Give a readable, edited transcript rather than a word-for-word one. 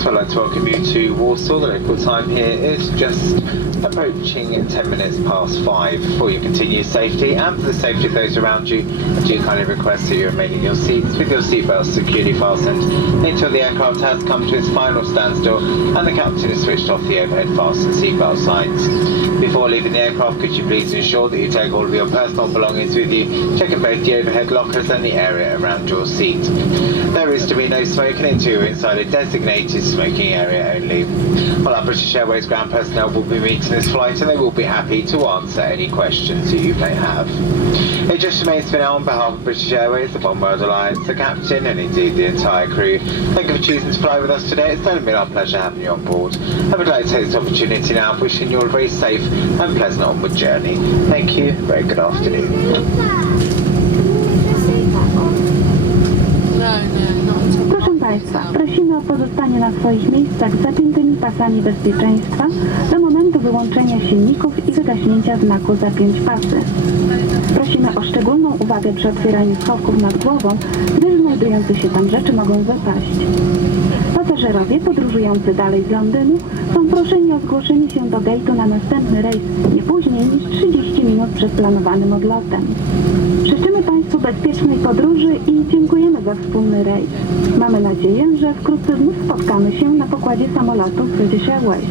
flight. I'd like to welcome you to Warsaw. The local time here is just approaching 10 minutes past 5. For your continued safety and for the safety of those around you, I do kindly request that you remain in your seats with your seatbelts securely fastened until the aircraft has come to its final standstill and the captain has switched off the overhead fasten seatbelt signs. Before leaving the aircraft, could you please ensure that you take all of your personal belongings with you, checking both the overhead lockers and the area around your seat. There is to be no smoking until you're inside a designated smoking area only. Well, our British Airways ground personnel will be meeting this flight and they will be happy to answer any questions that you may have. It just remains for now on behalf of British Airways, the One World Alliance, the captain and indeed the entire crew. Thank you for choosing to fly with us today. It's certainly been our pleasure having you on board. I would like to take this opportunity now of wishing you all a very safe and pleasant onward journey. Thank you. Very good afternoon. Proszę Państwa, prosimy o pozostanie na swoich miejscach z zapiętymi pasami bezpieczeństwa do momentu wyłączenia silników i wygaśnięcia znaku zapiąć pasy. Prosimy o szczególną uwagę przy otwieraniu schowków nad głową, gdyż znajdujące się tam rzeczy mogą wypaść. Pasażerowie podróżujący dalej z Londynu są proszeni o zgłoszenie się do gate'u na następny rejs nie później niż 30 minut przed planowanym odlotem. Życzymy Państwu bezpiecznej podróży i dziękujemy za wspólny rejs. Mamy nadzieję, że wkrótce znów spotkamy się na pokładzie samolotu British Airways.